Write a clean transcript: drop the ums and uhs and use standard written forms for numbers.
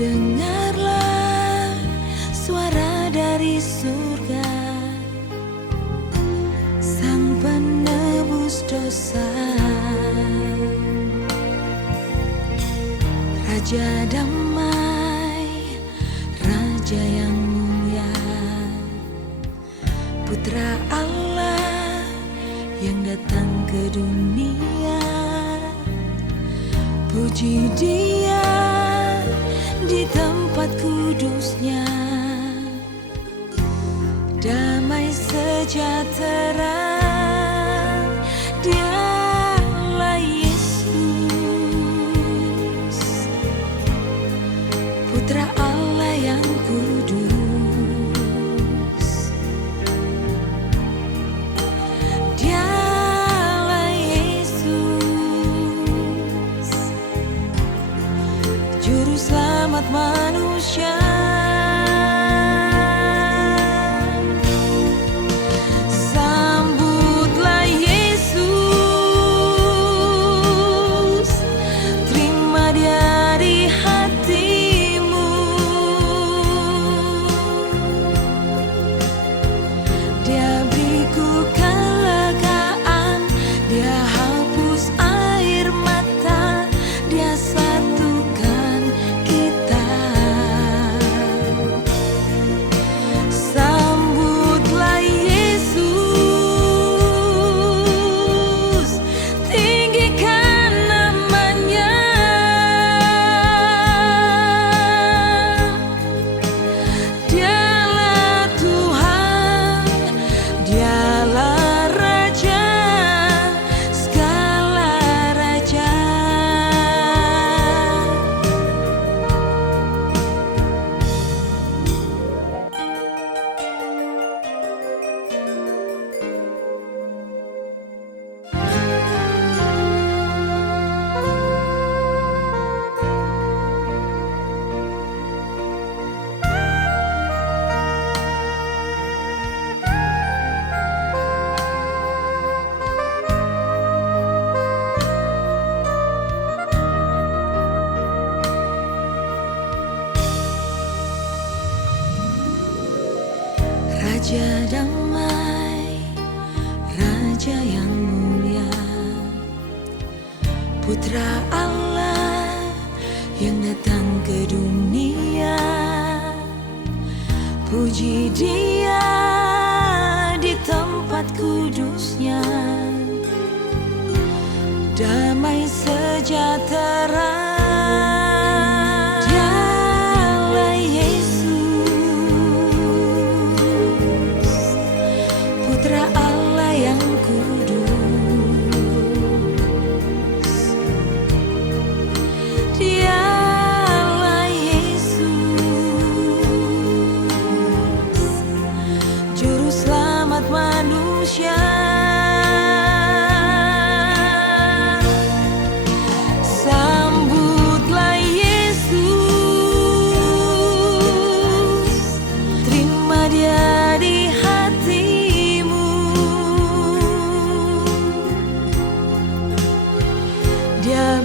Dengarlah suara dari surga, Sang penebus dosa, Raja damai, Raja yang mulia, Putra Allah yang datang ke dunia. Puji Dia di tempat kudusnya, damai sejahtera. Dialah Yesus, Putra Allah yang kudus. Dialah Yesus, Juru Selamat manusia. Sambutlah Yesus, terima Dia di hatimu. Dia beriku kelegaan, Dia hapus air mata, Dia satukan kita. Sambutlah Yesus, tinggikan namanya. Dialah Tuhan, Dialah Raja, segala raja. Raja damai, Raja yang mulia, Putra Allah yang datang ke dunia. Puji Dia di tempat kudusnya, damai sejahtera. Dialah Yesus, Putra Allah yang kudus. Dialah Yesus, Juru Selamat manusia. Sambutlah Yesus, terima Dia di hatimu. Dia